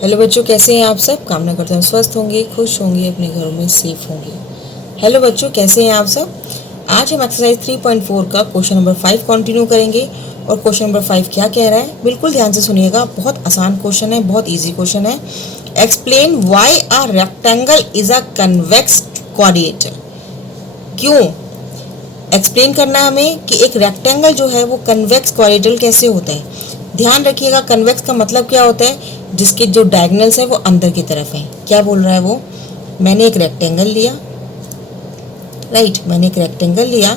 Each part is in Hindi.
हेलो बच्चों, कैसे हैं आप सब। कामना करता हूँ स्वस्थ होंगे, खुश होंगे, अपने घरों में सेफ होंगे। हेलो बच्चों, कैसे हैं आप सब। आज हम एक्सरसाइज 3.4 का क्वेश्चन नंबर 5 कंटिन्यू करेंगे। और क्वेश्चन नंबर 5 क्या कह रहा है, बिल्कुल ध्यान से सुनिएगा। बहुत आसान क्वेश्चन है, बहुत इजी क्वेश्चन है। Explain why a rectangle is a convex quadrilateral. क्यों एक्सप्लेन करना है हमें कि एक रेक्टेंगल जो है वो कन्वेक्स क्वाड्रिलेटरल कैसे होता है। ध्यान रखिएगा, कन्वेक्स का मतलब क्या होता है, जिसके जो डायगोनल्स है वो अंदर की तरफ है। क्या बोल रहा है वो, मैंने एक रेक्टेंगल लिया, राइट, मैंने एक रेक्टेंगल लिया।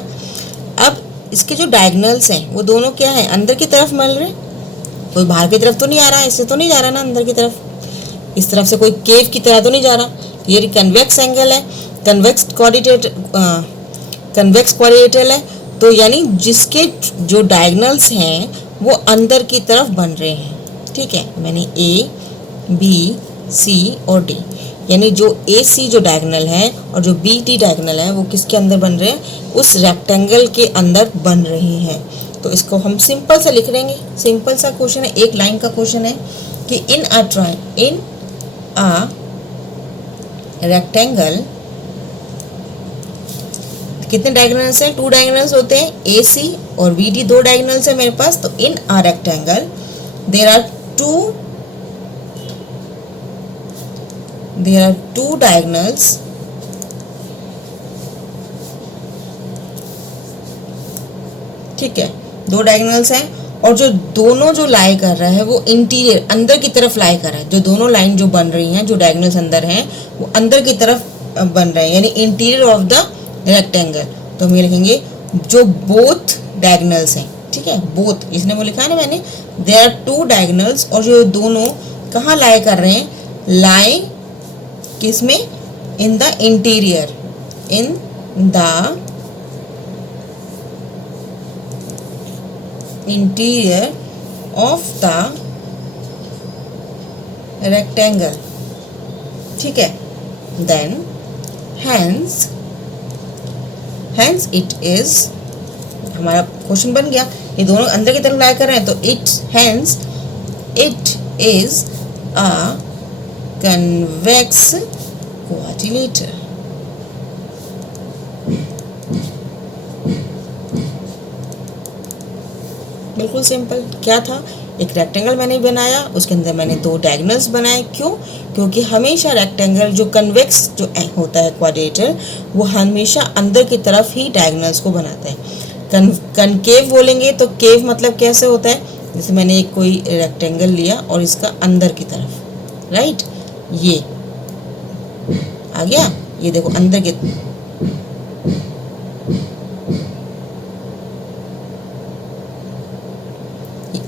अब इसके जो डायगोनल्स हैं वो दोनों क्या है, अंदर की तरफ मिल रहे। कोई बाहर की तरफ तो नहीं आ रहा, इससे तो नहीं जा रहा ना अंदर की तरफ, इस तरफ से कोई केव की तरह तो नहीं जा रहा। ये कन्वेक्स एंगल है, कन्वेक्स क्वाड्रिलेटरल है। तो यानी जिसके जो डायगोनल्स हैं वो अंदर की तरफ बन रहे हैं। ठीक है, मैंने ए बी सी और डी, यानी जो ए सी जो डायगोनल है और जो बी डी डायगोनल है वो किसके अंदर बन रहे हैं, उस रेक्टेंगल के अंदर बन रहे हैं। तो इसको हम सिंपल सा लिख लेंगे। सिंपल सा क्वेश्चन है, एक लाइन का क्वेश्चन है कि इन अ रेक्टेंगल कितने डायगोनल्स हैं, 2 डायगोनल्स होते हैं, ए सी और बी डी 2 डायगोनल्स है मेरे पास। तो in a rectangle there are two diagonals ठीक है, 2 डायगोनल्स हैं। और जो दोनों जो लाई कर रहा है वो इंटीरियर अंदर की तरफ लाई कर रहा है। जो दोनों लाइन जो बन रही हैं, जो डायगोनल्स अंदर हैं वो अंदर की तरफ बन रहे हैं, यानी इंटीरियर ऑफ द रेक्टेंगल। तो हम ये लिखेंगे जो बोथ डायगोनल्स हैं। ठीक है, बोथ इसने वो लिखा है ना मैंने, देयर आर 2 डायगोनल्स। और जो दोनों कहाँ लाई कर रहे हैं, लाई किसमें, in the interior, in the interior of the rectangle. ठीक है, देन हेंस इट इज, हमारा क्वेश्चन बन गया, ये दोनों अंदर की तरफ लाई कर रहे हैं। तो it is a convex quadrilateral. बिल्कुल सिंपल। क्या था, एक रेक्टेंगल मैंने बनाया, उसके अंदर मैंने 2 डायगोनल्स बनाए। क्यों, क्योंकि हमेशा रेक्टेंगल जो कन्वेक्स जो होता है क्वाड्रिलेटरल, वो हमेशा अंदर की तरफ ही डायगोनल्स को बनाता है। कनकेव बोलेंगे तो केव मतलब कैसे होता है, जैसे मैंने एक कोई रेक्टेंगल लिया और इसका अंदर की तरफ, राइट, ये आ गया, ये देखो अंदर के,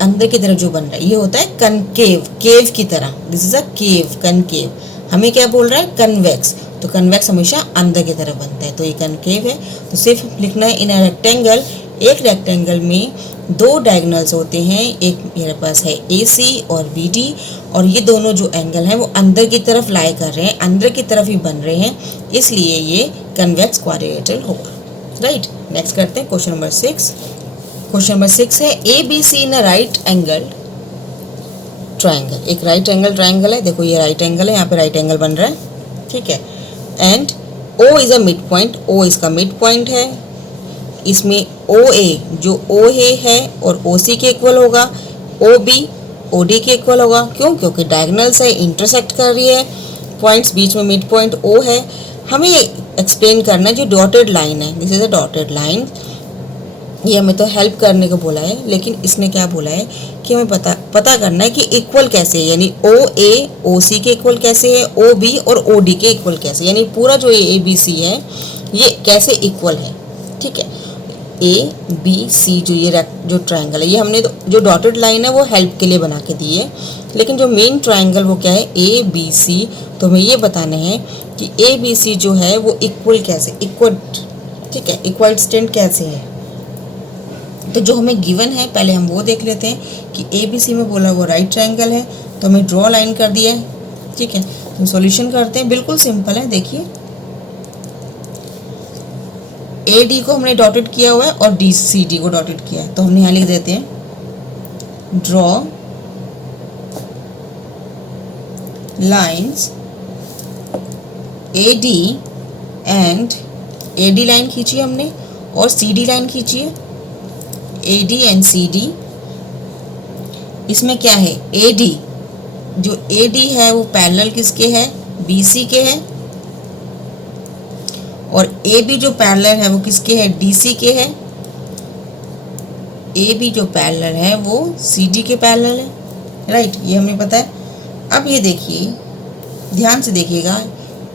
अंदर की तरफ जो बन रहा है ये होता है कनकेव, केव की तरह। This is a cave, concave. हमें क्या बोल रहा है, कन्वेक्स। तो कन्वेक्स हमेशा अंदर की तरफ बनता है, तो ये कनकेव है। तो सिर्फ लिखना है इन अ रेक्टेंगल, एक रेक्टेंगल में 2 डायगोनल्स होते हैं, एक मेरे पास है ए सी और बी डी, और ये दोनों जो एंगल हैं वो अंदर की तरफ लाई कर रहे हैं, अंदर की तरफ ही बन रहे हैं, इसलिए ये कन्वेक्स क्वाड्रिलेटरल होगा। राइट, नेक्स्ट करते हैं क्वेश्चन नंबर 6। क्वेश्चन नंबर 6 है A B C in a right angle triangle. एक राइट एंगल ट्राइंगल है, देखो ये राइट एंगल है, यहाँ पे राइट एंगल बन रहा है। ठीक है, and O is a mid point, O इसका मिड पॉइंट है। इसमें ओ ए जो ओ ए है और ओ सी के इक्वल होगा, ओ बी ओ डी के इक्वल होगा। क्यों, क्योंकि डायगोनल्स है, इंटरसेक्ट कर रही है पॉइंट्स, बीच में मिड पॉइंट ओ है। हमें ये एक्सप्लेन करना है, जो डॉटेड लाइन है, this is a dotted line, ये हमें तो हेल्प करने को बोला है, लेकिन इसने क्या बोला है कि हमें पता करना है कि इक्वल कैसे है, यानी ओ ए ओ सी के इक्वल कैसे है, ओ बी और ओ डी के इक्वल कैसे, यानी पूरा जो ए बी सी है ये कैसे इक्वल है। ठीक है, ए बी सी जो ये जो ट्राइंगल है, ये हमने तो जो डॉटेड लाइन है वो हेल्प के लिए बना के दी है, लेकिन जो मेन ट्राइंगल वो क्या है, ए बी सी। तो हमें ये बताना है कि ए बी सी जो है वो इक्वल कैसे, इक्वल, ठीक है, इक्वल स्टेंट कैसे है। तो जो हमें गिवन है पहले हम वो देख लेते हैं कि ए बी सी में बोला वो राइट ट्रायंगल है, तो हमें ड्रॉ लाइन कर दिया है। ठीक है, हम सॉल्यूशन करते हैं, बिल्कुल सिंपल है। देखिए ए डी को हमने डॉटेड किया हुआ है और डी सी डी को डॉटेड किया है, तो हमने यहाँ लिख देते हैं draw lines AD and AD line खींची हमने और CD लाइन खींची है, AD एंड CD। इसमें क्या है, AD, जो AD है वो पैरेलल किसके है, BC के है, और AB जो पैरेलल है वो किसके है, DC के है। AB जो पैरेलल है वो CD के पैरेलल है, राइट, ये हमें पता है। अब ये देखिए, ध्यान से देखिएगा,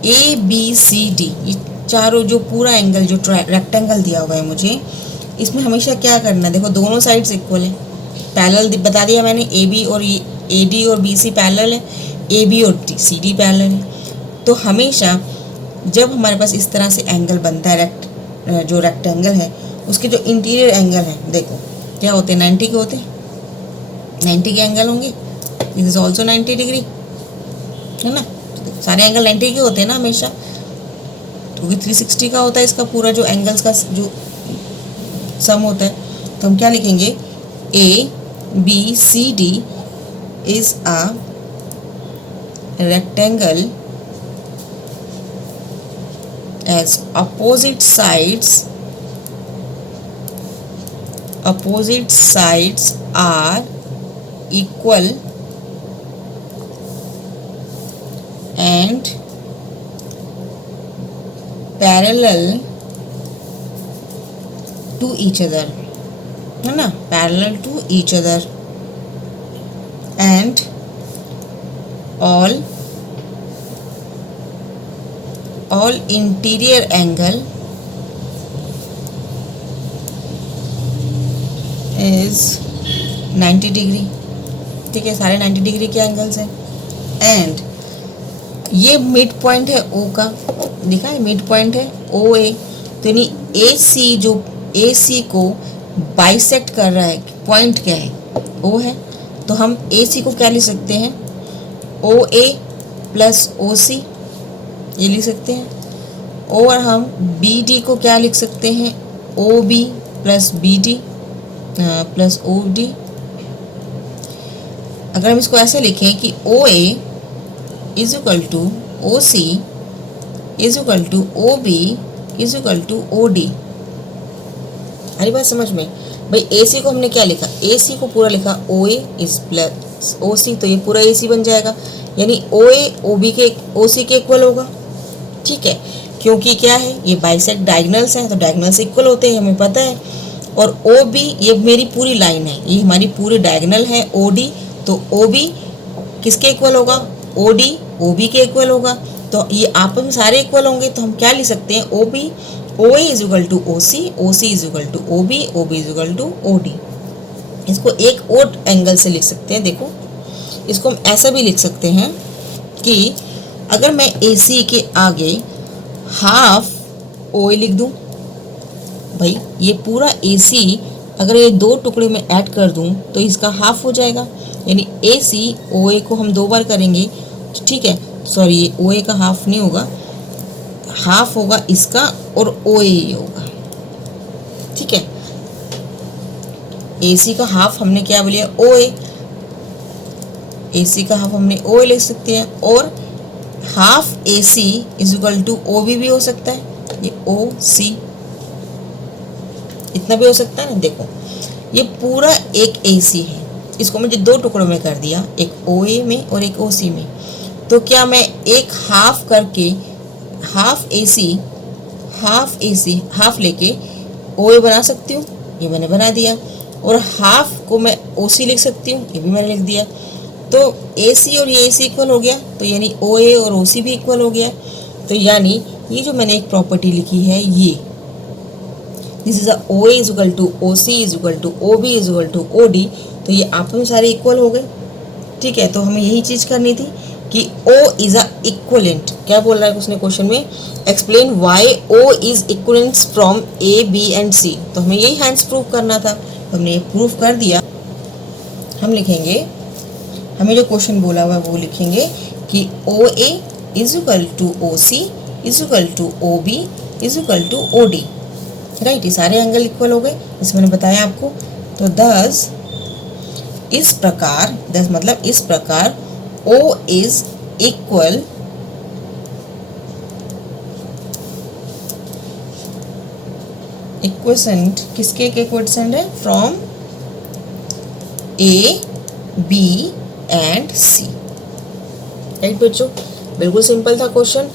ABCD ये चारों जो पूरा एंगल जो रेक्टेंगल दिया हुआ है मुझे, इसमें हमेशा क्या करना है, देखो दोनों साइड्स इक्वल है, पैरेलल बता दिया मैंने, AB और AD और BC पैरेलल है, AB और CD पैरेलल है। तो हमेशा जब हमारे पास इस तरह से एंगल बनता है, जो रेक्टेंगल है उसके जो इंटीरियर एंगल है, देखो क्या होते हैं, 90 के होते हैं, 90 के एंगल होंगे। दिस इज ऑल्सो 90 डिग्री, है ना, सारे एंगल 90 के होते हैं ना हमेशा, क्योंकि 360 का होता है इसका पूरा जो एंगल्स का जो सम होता है। तो हम क्या लिखेंगे, ABCD is a rectangle as opposite sides are equal and parallel to each other, है ना, parallel to each other, and all interior angle is 90 degree, ठीक है, सारे 90 डिग्री के एंगल्स हैं। एंड ये मिड पॉइंट है O का, दिखा है मिड पॉइंट है OA, तो यानी AC जो AC को बाइसेक्ट कर रहा है, पॉइंट क्या है, O है, तो हम AC को क्या लिख सकते हैं, OA प्लस OC ये लिख सकते हैं, और हम BD को क्या लिख सकते हैं, OB plus BD plus OD। अगर हम इसको ऐसे लिखें कि OA is equal to OC is equal to OB is equal to OD, हरी बात समझ में भाई। AC को हमने क्या लिखा, AC को पूरा लिखा OA इज प्लस OC, तो ये पूरा AC बन जाएगा, यानी OA OB के OC के इक्वल होगा, ठीक है, क्योंकि क्या है, ये बाइसेक्ट डायगोनल्स हैं, तो डायगोनल्स इक्वल होते हैं हमें पता है। और OB ये मेरी पूरी लाइन है, ये हमारी पूरी डायगोनल है OD, तो OB किसके इक्वल होगा, OD OB के इक्वल होगा, तो ये आपस में सारे इक्वल होंगे, तो हम क्या लिख सकते हैं, OA is equal to OC, OC is equal to OB, OB is equal to OD। इसको एक और एंगल से लिख सकते हैं, देखो इसको हम ऐसा भी लिख सकते हैं कि अगर मैं AC के आगे हाफ OA लिख दूं, भाई ये पूरा AC अगर ये दो टुकड़े में ऐड कर दूं तो इसका हाफ हो जाएगा, यानी AC OA को हम 2 बार करेंगे, ठीक है, सॉरी ये OA का हाफ नहीं होगा, हाफ होगा इसका और OA ही होगा, ठीक है। AC का हाफ हमने क्या बोलिया, OA, AC का हाफ हमने OA लिख सकते हैं, और half AC is equal to OB भी हो सकता है, ये OC इतना भी हो सकता है ना। देखो ये पूरा एक AC है, इसको मुझे 2 टुकड़ों में कर दिया, एक OA में और एक OC में, तो क्या मैं एक हाफ करके हाफ AC हाफ लेके OA बना सकती हूँ, ये मैंने बना दिया, और हाफ को मैं OC लिख सकती हूँ, ये भी मैंने लिख दिया, तो AC और ये AC इक्वल हो गया, तो यानी OA और OC भी इक्वल हो गया। तो यानी ये जो मैंने एक प्रॉपर्टी लिखी है, ये this is a OA is equal to OC is equal to OB is equal to OD, तो ये आपस में सारे इक्वल हो गए, ठीक है। तो हमें यही चीज़ करनी थी कि O इज अ इक्वलेंट, क्या बोल रहा है उसने क्वेश्चन में, explain why O is equivalent from A B and C, तो हमें यही हैंड्स प्रूव करना था, तो हमने ये प्रूव कर दिया। हम लिखेंगे, हमें जो क्वेश्चन बोला हुआ है वो लिखेंगे कि OA is equal to OC is equal to OB is equal to OD, right, ये सारे एंगल इक्वल हो गए, इस मैंने बताया आपको। तो दस मतलब इस प्रकार O इज इक्वल इक्वेशेंट किसके इक्वेशेंट है? From A, B and C. Right बच्चों, बिल्कुल सिंपल था क्वेश्चन।